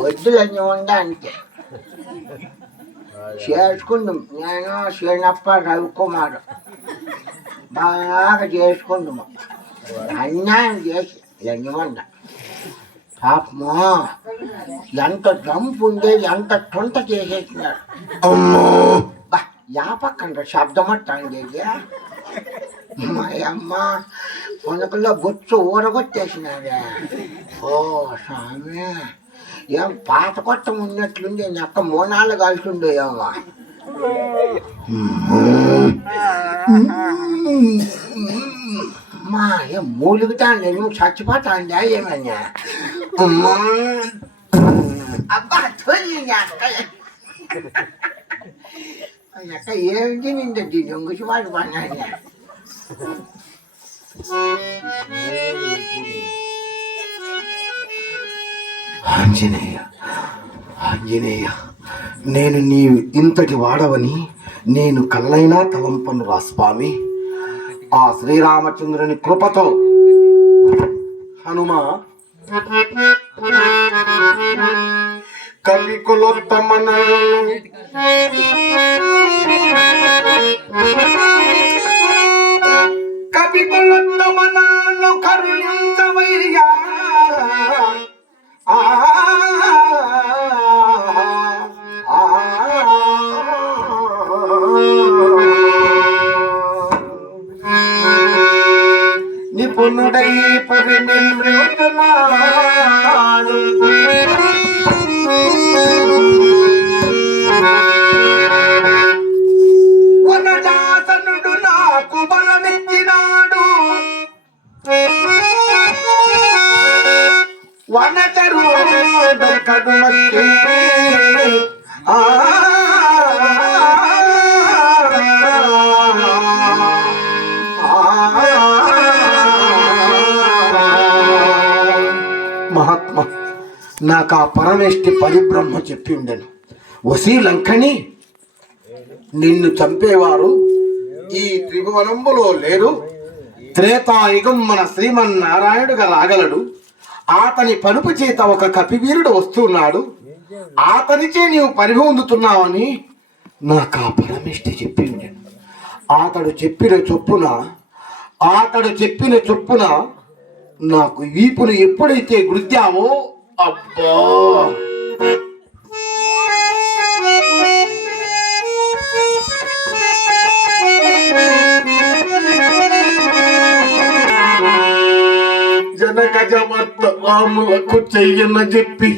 వద్దులన్నీ ఉండడానికి చేసుకుందాం. నేను శ్రీనప్ప రవికుమార్ బాగా చేసుకుందాము. అన్యాయం చేసి లంజమండ పాపమో ఎంత జంపు ఉండే, ఎంత తొంత చేసేసినాడు. అమ్మో బా యాపకండ్ర శబ్దం అట్టండి. మా అమ్మ కొనుకల్లో బొచ్చు ఊరగొట్టేసినాడే. ఓ స్వామి, ఏం పాత కొత్త ఉన్నట్లుంది. నెక్క మోనాలు కలిసి ఉండేవా. మా ఏం మూలుగుతాను నేను చచ్చిపోతాండా ఏమన్నా. అబ్బా అక్క ఏంటి నిండి దొంగసి వాడు పన్నా. ఆంజనేయ, ఆంజనేయ, నేను నీ ఇంతటి వాడవని నేను కళ్ళైనా తలంపను రా స్వామి. ఆ శ్రీరామచంద్రుని కృపతో హనుమ కవికులోత్తమన కవికులోత్తమనను కరుణించవయ్యా. నిపుణుడై పరినిర్మృతనాడు వనజాతనుడు నాకు బలమెత్తినాడు. వనచరుడు కడుమతి మహాత్మ, నాకు ఆ పరమేష్టి పరిబ్రహ్మ చెప్పి ఉండను. వసీ లంకని నిన్ను చంపేవారు ఈ త్రిభువనంబులో లేరు. త్రేతాయుగం మన శ్రీమన్నారాయణుడుగా రాగలడు. అతని పలుపు చేత ఒక కపివీరుడు వస్తున్నాడు. అతనిచే నీవు పరిభొందుతున్నావని నాకు ఆ పరమేష్టి చెప్పి ఉండను. అతడు చెప్పిన చొప్పున నాకు వీపును ఎప్పుడైతే గుద్దావో, అబ్బా జనక జమర్త రాములకు చెయ్యన చెప్పి